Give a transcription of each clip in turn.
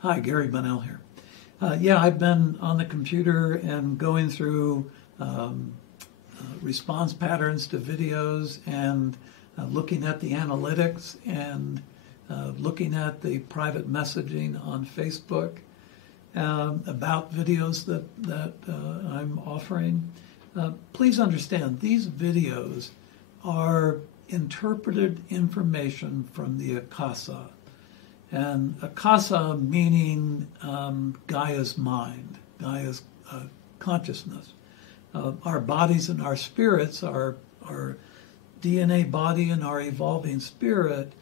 Hi, Gary Bonnell here. Yeah, I've been on the computer and going through response patterns to videos and looking at the analytics and looking at the private messaging on Facebook about videos that I'm offering. Please understand, these videos are interpreted information from the Akasa. And Akasa meaning Gaia's mind, Gaia's consciousness. Our bodies and our spirits, our DNA body and our evolving spirit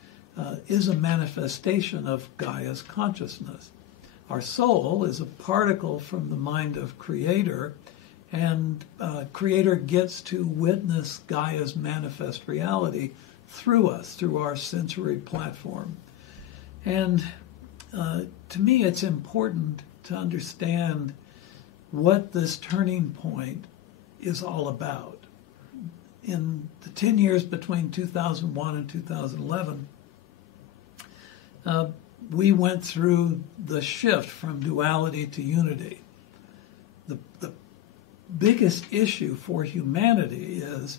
is a manifestation of Gaia's consciousness. Our soul is a particle from the mind of Creator, and Creator gets to witness Gaia's manifest reality through us, through our sensory platform. And to me, it's important to understand what this turning point is all about. In the 10 years between 2001 and 2011, we went through the shift from duality to unity. The biggest issue for humanity is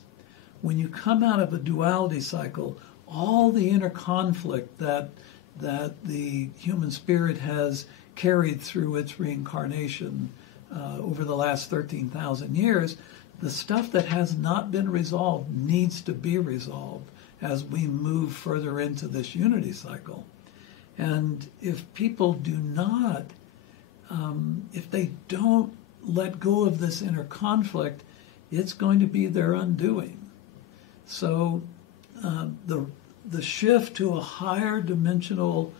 when you come out of a duality cycle, all the inner conflict that the human spirit has carried through its reincarnation over the last 13,000 years, the stuff that has not been resolved needs to be resolved as we move further into this unity cycle. And if people do not, if they don't let go of this inner conflict, it's going to be their undoing. So the shift to a higher dimensional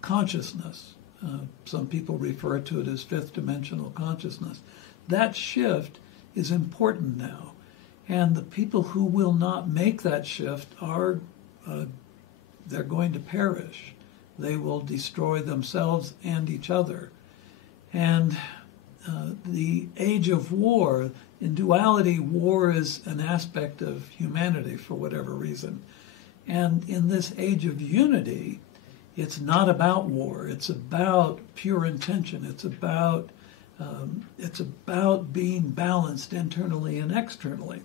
consciousness, some people refer to it as fifth dimensional consciousness, that shift is important now. And the people who will not make that shift are, they're going to perish. They will destroy themselves and each other. And the age of war, in duality, war is an aspect of humanity for whatever reason. And in this age of unity, it's not about war. It's about pure intention. It's about being balanced internally and externally.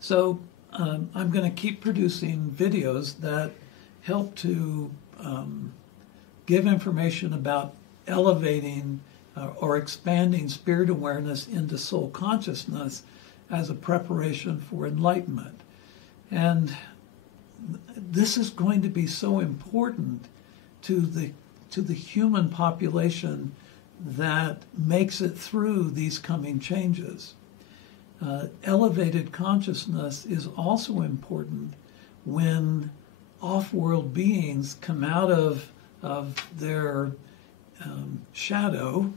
So I'm going to keep producing videos that help to give information about elevating or expanding spirit awareness into soul consciousness as a preparation for enlightenment. And this is going to be so important to the human population that makes it through these coming changes. Elevated consciousness is also important when off-world beings come out of their shadow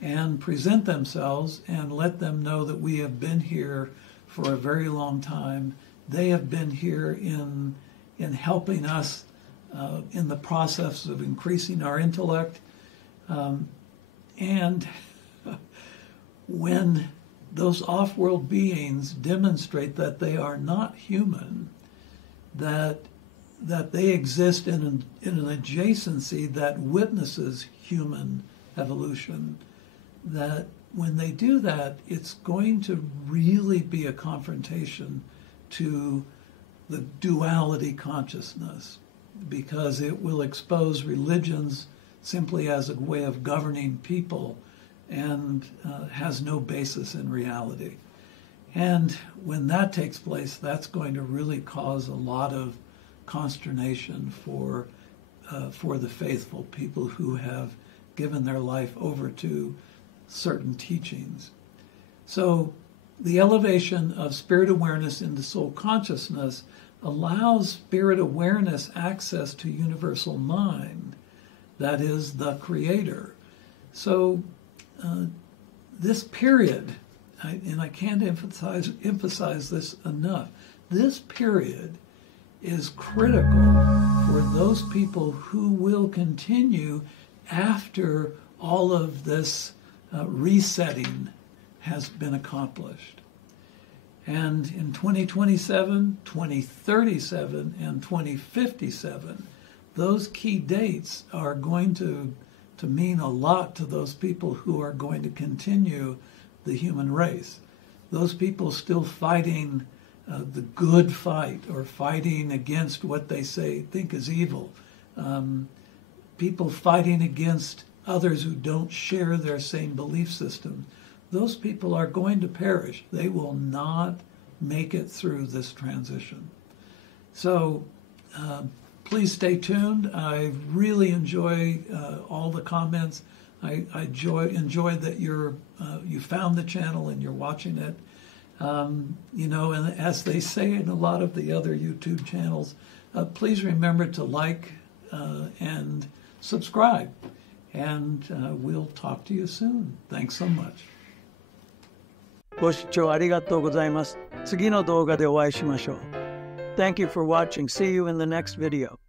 and present themselves and let them know that we have been here for a very long time. They have been here in helping us in the process of increasing our intellect. And when those off-world beings demonstrate that they are not human, that they exist in an adjacency that witnesses human evolution, that when they do that, it's going to really be a confrontation to the duality consciousness, because it will expose religions simply as a way of governing people and has no basis in reality. And when that takes place, that's going to really cause a lot of consternation for the faithful, people who have given their life over to certain teachings. So the elevation of spirit awareness into soul consciousness allows spirit awareness access to universal mind, that is the Creator. So this period, and I can't emphasize this enough, this period is critical for those people who will continue after all of this resetting has been accomplished. And in 2027, 2037, and 2057, those key dates are going to mean a lot to those people who are going to continue the human race. Those people still fighting the good fight or fighting against what they think is evil. People fighting against others who don't share their same belief system. Those people are going to perish. They will not make it through this transition. So please stay tuned. I really enjoy all the comments. I enjoy that you found the channel and you're watching it. You know, and as they say in a lot of the other YouTube channels, please remember to like and subscribe. And we'll talk to you soon. Thanks so much. ご視聴ありがとうございます。次の動画でお会いしましょう。Thank you for watching. See you in the next video.